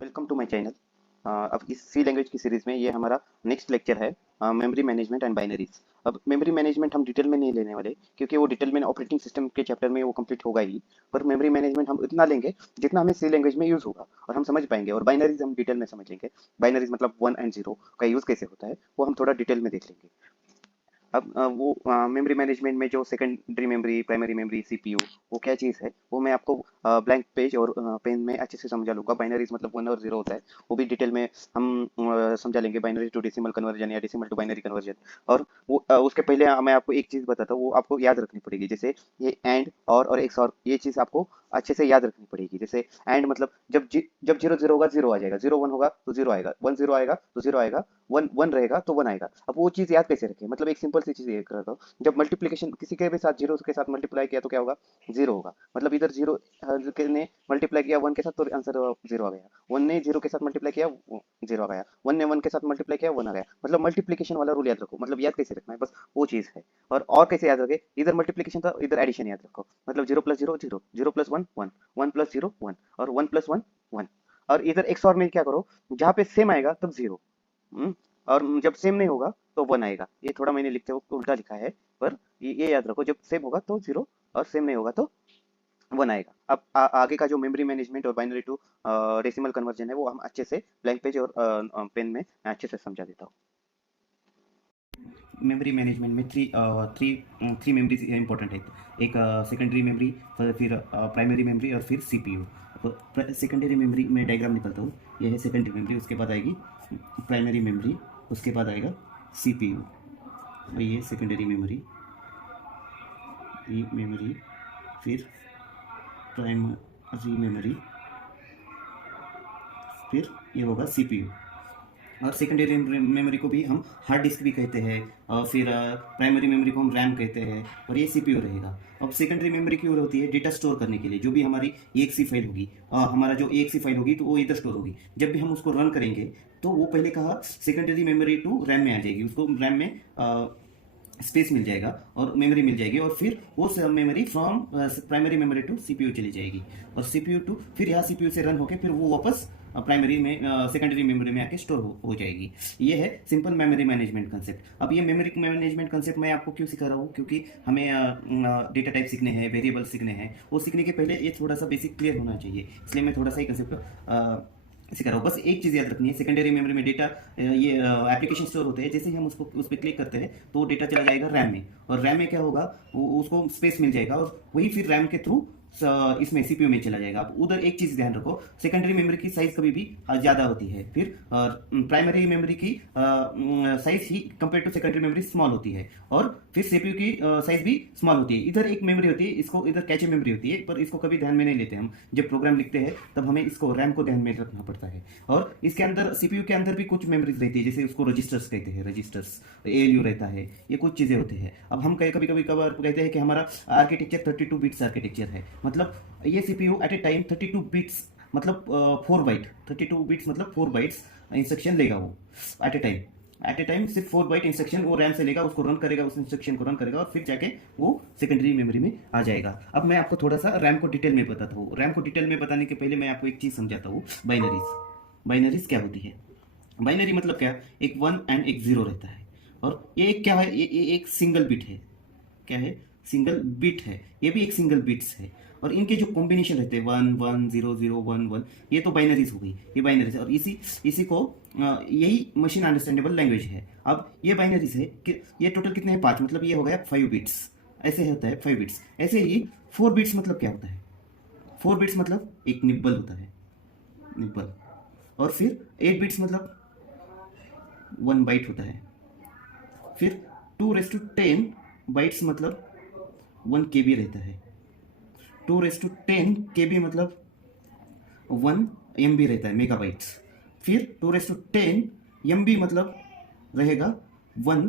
Welcome to my channel. अब इस सी language की सीरीज में ये हमारा नेक्स्ट लेक्चर है, मेमोरी मैनेजमेंट एंड बाइनरीज। अब मेमोरी मैनेजमेंट हम डिटेल में नहीं लेने वाले क्योंकि वो डिटेल में ऑपरेटिंग सिस्टम के चैप्टर में वो कंप्लीट होगा ही। पर मेमोरी मैनेजमेंट हम इतना लेंगे जितना हमें सी लैंग्वेज में यूज होगा और हम समझ पाएंगे, और बाइनरीज हम डिटेल में समझ लेंगे। बाइनरीज मतलब 1 एंड 0 का यूज कैसे होता है वो हम थोड़ा डिटेल में देख लेंगे। अब वो मेमोरी मैनेजमेंट में जो secondary memory, primary memory, CPU, वो क्या चीज़ है वो मैं आपको ब्लैंक पेज और पेन में अच्छे से समझा लूंगा। बाइनरीज मतलब 1 और 0 होता है, वो भी डिटेल में हम समझा लेंगे। बाइनरी टू डेसिमल कन्वर्जन या डेसिमल टू बाइनरी कन्वर्जन। और वो उसके पहले मैं आपको एक चीज़ बताता हूँ, वो आपको याद रखनी पड़ेगी। जैसे ये एंड और एक्स और, ये चीज़ आपको अच्छे से याद रखनी पड़ेगी। जैसे एंड मतलब जब 0 0 होगा 0 आ जाएगा, 0 1 होगा तो 0 आएगा, 1 0 आएगा तो 0 आएगा, 1 1 रहेगा तो 1 आएगा। अब वो चीज़ याद कैसे रखें, मतलब एक सिंपल सी चीज़ ये करता हूँ। जब मल्टीप्लिकेशन किसी के भी साथ, जीरो के साथ मल्टीप्लाई किया तो क्या होगा, 0 होगा। मतलब इधर जीरो ने मल्टीप्लाई किया 1 के साथ तो आंसर 0 आ गया। 1 ने 0 के साथ मल्टीप्लाई किया, 0 आ गया। 1 ने 1 के साथ मल्टीप्लाई किया, 1 आ गया। मतलब मल्टीप्लिकेशन वाला रूल याद रखो, मतलब याद कैसे रखना है, बस वो चीज़ है। और कैसे याद रखे, इधर मल्टीप्लिकेशन था इधर एडिशन याद रखो। मतलब 0 + 0 0, 0 + 1 1, 1 + 0 1, और 1 + 1 1। और इधर एक्स और में क्या करो, जहाँ पे सेम आएगा तब 0। और जब सेम नहीं होगा तो 1 आएगा। ये थोड़ा मैंने लिखते वक्त उल्टा लिखा है, पर ये याद रखो, जब सेम होगा तो 0 और सेम नहीं होगा तो 1 आएगा। अब आगे का जो मेमोरी मैनेजमेंट और बाइनरी टू डेसिमल कन्वर्जन है वो हम अच्छे से ब्लैंक पेज और पेन में अच्छे से समझा देता हूँ। मेमोरी मैनेजमेंट में थ्री मेमोरीज इंपॉर्टेंट है। एक सेकेंडरी मेमोरी, फिर प्राइमरी मेमोरी और फिर सीपीयू। तो सेकेंडरी मेमोरी में डायग्राम निकलता हूँ। यह है सेकेंडरी मेमोरी, उसके बाद आएगी प्राइमरी मेमोरी, उसके बाद आएगा सीपीयू। और ये सेकेंडरी मेमोरी, फिर प्राइमरी मेमोरी, फिर ये होगा सीपीयू। और सेकेंडरी मेमोरी को भी हम हार्ड डिस्क भी कहते हैं, और फिर प्राइमरी मेमोरी को हम रैम कहते हैं, और ये सीपीयू रहेगा। अब सेकेंडरी मेमोरी की ओर होती है डेटा स्टोर करने के लिए। जो भी हमारी EXE फाइल होगी, हमारा जो EXE फाइल होगी तो वो इधर स्टोर होगी। जब भी हम उसको रन करेंगे तो वो पहले कहा सेकेंडरी मेमोरी टू रैम में आ जाएगी, उसको रैम में स्पेस मिल जाएगा और मेमोरी मिल जाएगी, और फिर वो memory from primary memory to CPU चली जाएगी, और सीपीयू टू फिर यहाँ सीपीयू से रन होकर फिर वो वापस प्राइमरी में सेकेंडरी मेमोरी में आके स्टोर हो जाएगी। ये है सिंपल मेमोरी मैनेजमेंट कंसेप्ट। अब ये मेमोरी मैनेजमेंट कंसेप्ट मैं आपको क्यों सिखा रहा हूँ, क्योंकि हमें डेटा टाइप सीखने हैं, वेरिएबल सीखने हैं। वो सीखने के पहले ये थोड़ा सा बेसिक क्लियर होना चाहिए, इसलिए मैं थोड़ा सा ही कंसेप्ट सिखा रहा हूँ। बस एक चीज़ याद रखनी है, सेकेंडरी मेमोरी में डेटा ये एप्लीकेशन स्टोर होते हैं। जैसे ही हम उसको उस पर क्लिक करते हैं तो डेटा चला जाएगा रैम में, और रैम में क्या होगा, उसको स्पेस मिल जाएगा, और वही फिर रैम के थ्रू इसमें सीपीयू में चला जाएगा। अब उधर एक चीज़ ध्यान रखो, सेकेंडरी मेमोरी की साइज कभी भी ज़्यादा होती है, फिर प्राइमरी मेमोरी की साइज ही compare to secondary memory small होती है, और फिर सीपीयू की साइज भी स्मॉल होती है। इधर एक मेमोरी होती है, इसको इधर कैचे मेमोरी होती है, पर इसको कभी ध्यान में नहीं लेते हम। जब प्रोग्राम लिखते हैं तब हमें इसको रैम को ध्यान में रखना पड़ता है। और इसके अंदर सीपीयू के अंदर भी कुछ मेमोरीज रहती है, जैसे उसको रजिस्टर्स कहते हैं, रजिस्टर्स ALU रहता है, ये कुछ चीज़ें होती है। अब हम कभी कभी कभार कहते हैं कि हमारा आर्किटेक्चर 32 बिट्स आर्किटेक्चर है, मतलब ये CPU at a time 32 bits मतलब 4 बाइट, 32 बिट्स मतलब 4 बाइट्स इंस्ट्रक्शन लेगा वो एट ए टाइम सिर्फ 4 बाइट इंस्ट्रक्शन वो रैम से लेगा, उसको रन करेगा, उस इंस्ट्रक्शन को रन करेगा, और फिर जाके वो सेकेंडरी मेमोरी में आ जाएगा। अब मैं आपको थोड़ा सा रैम को डिटेल में बताता हूँ। रैम को डिटेल में बताने के पहले मैं आपको एक चीज़ समझाता हूँ, बाइनरीज क्या होती है। बाइनरी मतलब क्या, एक 1 एंड एक 0 रहता है, और ये एक क्या है, ये एक सिंगल बिट है। क्या है, सिंगल बिट है, ये भी एक सिंगल बिट्स है। और इनके जो कॉम्बिनेशन रहते हैं 1 1 0 0 1 1, ये तो बाइनरीज हो गई, ये बाइनरीज है। और इसी को यही मशीन अंडरस्टैंडेबल लैंग्वेज है। अब ये बाइनरीज है कि ये टोटल कितने हैं, 5, मतलब ये हो गया 5 बिट्स, ऐसे होता है 5 बिट्स। ऐसे ही 4 बिट्स मतलब क्या होता है, 4 बिट्स मतलब एक निब्बल होता है, निब्बल। और फिर 8 बिट्स मतलब 1 बाइट होता है। फिर 2 10 बाइट्स मतलब 1 KB रहता है। 2 10 KB मतलब 1 MB रहता है, मेगाबाइट्स। फिर 2 10 MB मतलब रहेगा 1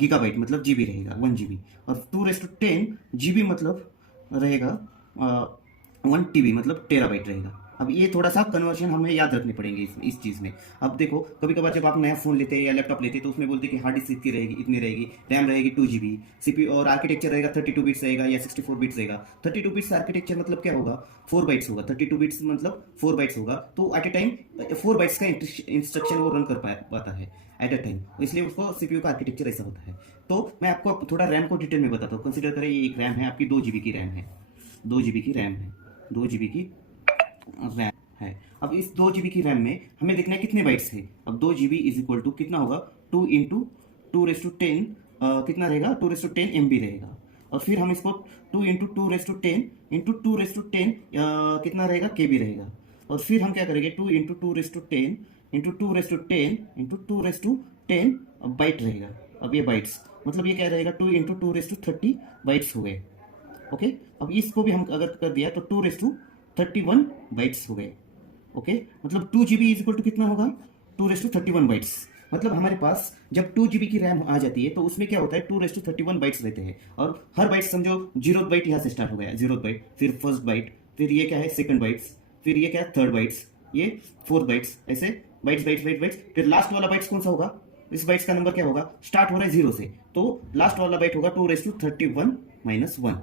गीगाबाइट, मतलब GB रहेगा, 1 GB। और 2 10 GB मतलब रहेगा 1 TB मतलब टेराबाइट रहेगा। अब ये थोड़ा सा कन्वर्शन हमें याद रखने पड़ेंगे इस चीज़ में। अब देखो कभी कभार जब आप नया फ़ोन लेते हैं या लैपटॉप लेते हैं तो उसमें बोलते हैं कि हार्ड डिस्क इतनी रहेगी, इतनी रहेगी, रैम रहेगी 2 GB, सीपीयू और आर्किटेक्चर रहेगा 32 बिट्स रहेगा या 64 बिट्स रहेगा। 32 बिट्स आर्किटेक्चर मतलब क्या होगा, 4 बाइट्स होगा। 32 बिट्स मतलब 4 बाइट्स होगा, तो एट ए टाइम 4 बाइट्स का इंस्ट्रक्शन वो रन कर पाता है एट अ टाइम, इसलिए उसको सीपीयू का आर्किटेक्चर ऐसा होता है। तो मैं आपको थोड़ा रैम को डिटेल में बताता हूँ। कंसिडर करें ये एक रैम है आपकी, 2 GB की रैम है, 2 GB की रैम है, 2 GB की रैम है। अब इस 2 GB की रैम में हमें देखना है कितने बाइट्स है। अब 2 GB इज इक्वल टू कितना होगा, 2 इंटू 2 रेस टू 10 कितना रहेगा, 2 रेस टू 10 MB रहेगा। और फिर हम इसको 2 into 2 raise to 10 into 2 raise to 10 कितना रहेगा, KB रहेगा। और फिर हम क्या करेंगे, 2 into 2 raise to 10 into 2 raise to 10 into 2 raise to 10 byte रहेगा। अब ये बाइट्स मतलब ये क्या रहेगा, 2 इंटू 2 रेस टू 30 बाइट्स हो गए। ओके, अब इसको भी हम अगर कर दिया तो 2 रेस टू 31 बाइट्स हो गए। ओके, मतलब 2 GB इज इक्वल टू कितना होगा, 2 रेस टू 31 बाइट्स। मतलब हमारे पास जब 2 GB की रैम आ जाती है तो उसमें क्या होता है, 2 रेस टू 31 बाइट्स रहते हैं। और हर बाइट समझो 0th बाइट यहाँ से स्टार्ट हो गया, 0th बाइट, फिर फर्स्ट बाइट, फिर ये क्या है सेकंड बाइट्स, फिर ये क्या है थर्ड बाइट्स, ये फोर्थ बाइट्स, ऐसे बाइट्स बाइट्स बाइट्स बाइट्स। फिर लास्ट वाला बाइट्स कौन सा होगा, इस बाइट्स का नंबर क्या होगा, स्टार्ट हो रहा है 0 से, तो लास्ट वाला बाइट होगा 2 रेस टू 31 - 1।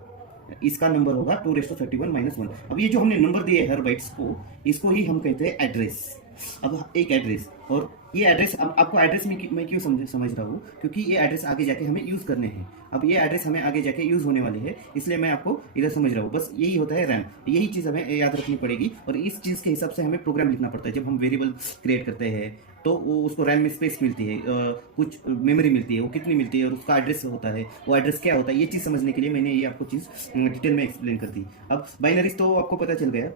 इसका नंबर होगा 2 रेस टू 31 - 1। अब ये जो हमने नंबर दिए हर बाइट्स को, इसको ही हम कहते हैं एड्रेस। अब एक एड्रेस, और ये एड्रेस अब आपको एड्रेस में मैं क्यों समझ रहा हूँ, क्योंकि ये एड्रेस आगे जाके हमें यूज़ करने हैं। अब ये एड्रेस हमें आगे जाके यूज़ होने वाले हैं, इसलिए मैं आपको इधर समझ रहा हूँ। बस यही होता है रैम, यही चीज़ हमें याद रखनी पड़ेगी। और इस चीज़ के हिसाब से हमें प्रोग्राम लिखना पड़ता है। जब हम वेरिएबल क्रिएट करते हैं तो वो उसको रैम में स्पेस मिलती है, कुछ मेमोरी मिलती है, वो कितनी मिलती है और उसका एड्रेस होता है, वो एड्रेस क्या होता है, ये चीज़ समझने के लिए मैंने ये आपको चीज़ डिटेल में एक्सप्लेन कर दी। अब बाइनरीज तो आपको पता चल गया।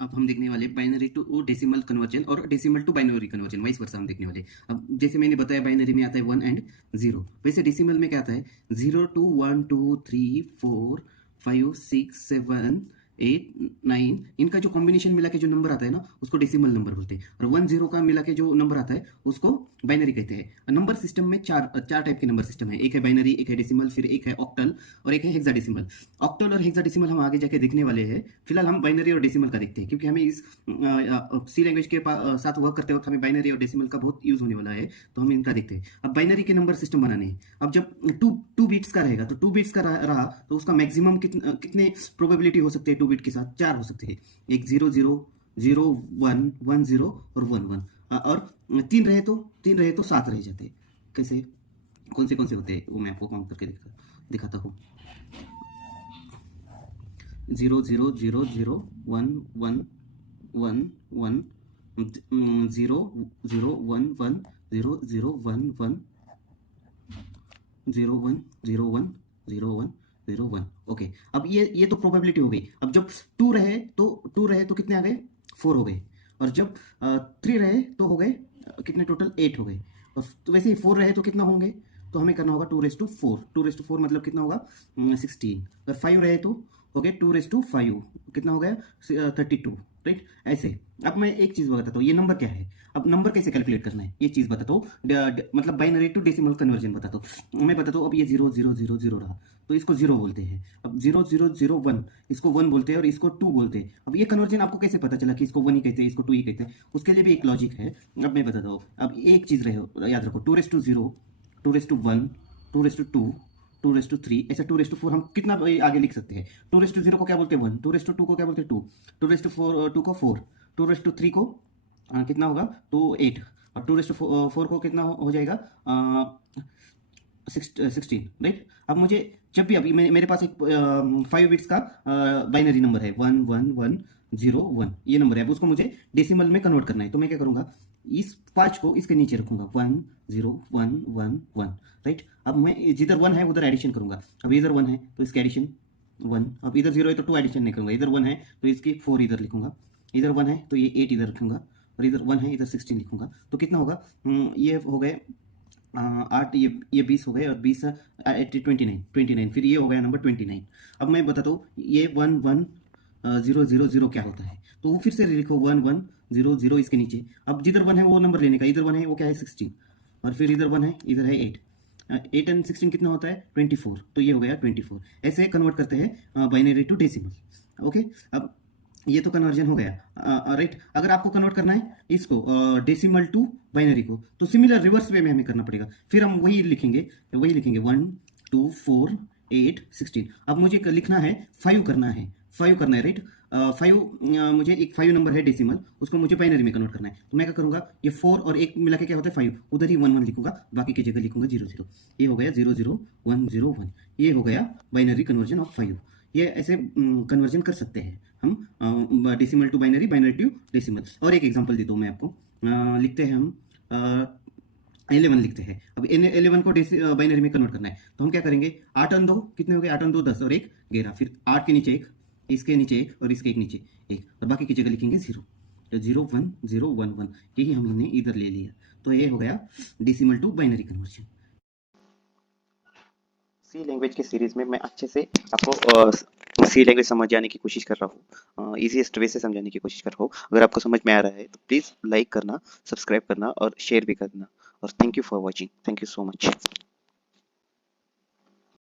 अब हम देखने वाले बाइनरी टू डेसिमल कन्वर्जन और decimal to binary conversion, vice versa हम देखने वाले। अब जैसे मैंने बताया बाइनरी में आता है 1 एंड 0, वैसे डेसिमल में क्या आता है, 0 to 1 2 3 4 5 6 7 8 9, इनका जो कॉम्बिनेशन मिला के जो नंबर आता है ना उसको डेसिमल नंबर बोलते हैं। और 1 0 का मिला के जो नंबर आता है उसको बाइनरी कहते हैं। नंबर सिस्टम में चार टाइप के नंबर सिस्टम है, एक है बाइनरी, एक है डेसिमल, फिर एक है ऑक्टल और एक है हेक्साडेसिमल। ऑक्टल और हेक्साडेसिमल हम आगे जाके देखने वाले हैं। फिलहाल हम बाइनरी और डेसिमल का देखते हैं, क्योंकि हमें इस सी लैंग्वेज के साथ वर्क करते वक्त हमें बाइनरी और डेसिमल का बहुत यूज होने वाला है, तो हम इनका देखते हैं। अब बाइनरी के नंबर सिस्टम बनाने हैं। अब जब टू बिट्स का रहेगा, तो 2 बिट्स का रहा तो उसका मैक्सिमम कितने प्रोबेबिलिटी हो सकते हैं 2 बिट के साथ, 4 हो सकते हैं। एक 0 0 0 1 1 0 और 1 1। और 3 रहे तो 7 रह जाते हैं। कैसे, कौन से होते हैं वो मैं आपको काउंट करके दिखाता हूँ। 0 0 0 0 1 1 1 1 0 0 1 1 0 0 1 1 0 1 0 1 0 1 0 1। ओके, अब ये तो प्रोबेबिलिटी हो गई। अब जब 2 रहे तो कितने आ गए, 4 हो गए। और जब 3 रहे तो हो गए कितने, टोटल 8 हो गए। और तो वैसे ही 4 रहे तो कितना होंगे, तो हमें करना होगा 2 रेस टू 4। 2 रेस टू 4 मतलब कितना होगा, 16। अगर 5 रहे तो हो गए 2 रेस टू 5, कितना हो गया 32, राइट। ऐसे अब मैं एक चीज बताता हूँ, ये नंबर क्या है। अब नंबर कैसे कैलकुलेट करना है ये चीज बताता हूँ, मतलब बाइनरी टू डेसिमल कन्वर्जन बताता हूँ। मैं बताता हूँ। अब ये 0 0 0 0 रहा तो इसको 0 बोलते हैं। अब 0 0 0 1 इसको 1 बोलते हैं और इसको 2 बोलते हैं। अब ये कन्वर्जन आपको कैसे पता चला कि इसको 1 ही कहते हैं, इसको 2 ही कहते हैं, उसके लिए भी एक लॉजिक है। अब मैं बताता हूँ। अब एक चीज रहे याद रखो, 2 raise to 0 2 raise to 1 2 raise to 2 2 raise to 3, ऐसा 2 रेस टू 4 हम कितना आगे लिख सकते हैं। 2 रेस टू 0 को क्या बोलते हैं 1, 2 रेस टू 2 को क्या बोलते हैं 2, 2 रेस टू 2 को 4, 2 रेस टू 3 को कितना होगा, तो 8। और 2 रेस टू 4 को कितना हो जाएगा 16, राइट। अब मुझे जब भी अभी मेरे पास एक 5 बिट्स का बाइनरी नंबर है 1 1 1 0 1, ये नंबर है। अब उसको मुझे डेसिमल में कन्वर्ट करना है, तो मैं क्या करूंगा, इस 5 को इसके नीचे रखूंगा, 1 0 1 1 1, राइट। अब मैं जिधर 1 है उधर एडिशन करूंगा। अब इधर 1 है तो इसकी एडिशन 1। अब इधर 0 है तो 2 एडिशन नहीं करूंगा। इधर 1 है तो इसकी 4 इधर लिखूंगा। इधर 1 है तो ये 8 इधर रखूंगा। और इधर 1 है, इधर 16 लिखूंगा। तो कितना होगा, ये हो गए 8, ये 20 हो गए, और 20 29, फिर ये हो गया नंबर 29। अब मैं बताता हूँ ये 1 1 0 0 0 क्या होता है, तो वो फिर से लिखो 1 1 0 0 इसके नीचे। अब जिधर 1 है वो नंबर लेने का, इधर 1 है वो क्या है 16, और फिर इधर 1 है, इधर है 8। 8 एंड 16 कितना होता है 24, तो ये हो गया 24। ऐसे कन्वर्ट करते हैं बाइनरी टू डेसिमल। ओके, अब ये तो कन्वर्जन हो गया, राइट। अगर आपको कन्वर्ट करना है इसको डेसिमल टू बाइनरी को, तो सिमिलर रिवर्स वे में हमें करना पड़ेगा। फिर हम वही लिखेंगे 1 2 4 8 16। अब मुझे लिखना है 5 करना है, 5 करना है, राइट। 5 मुझे एक 5 नंबर है डेसिमल, उसको मुझे बाइनरी में कन्वर्ट करना है। तो मैं क्या करूंगा, ये 4 और 1 मिला के क्या होता है 5, उधर ही 1 1 लिखूंगा, बाकी की जगह लिखूंगा 0 0। ये हो गया 0 0 1 0 1। ये हो गया बाइनरी कन्वर्जन ऑफ 5। ये ऐसे कन्वर्जन कर सकते हैं हम, decimal to binary, binary to decimal. और एक एग्जांपल देता हूँ मैं आपको। लिखते हैं हम 11 लिखते हैं। अब 11 को बाइनरी में कन्वर्ट करना है, तो हम क्या करेंगे, 8 और 2 कितने हो गए, 8 और 2 10 और 1 11। फिर 8 के नीचे 1, इसके नीचे 1 और इसके एक नीचे 1, और बाकी की जगह लिखेंगे 0। तो 0 1 0 1 1, यही हमने इधर ले लिया। तो ये हो गया decimal to binary conversion. C language के सीरीज में मैं अच्छे से आपको सी लैंग्वेज समझ आने की कोशिश कर रहा हूँ, इजीएस्ट वे से समझाने की कोशिश कर रहा हूँ। अगर आपको समझ में आ रहा है तो प्लीज़ लाइक करना, सब्सक्राइब करना और शेयर भी करना। और thank you for watching, thank you so much.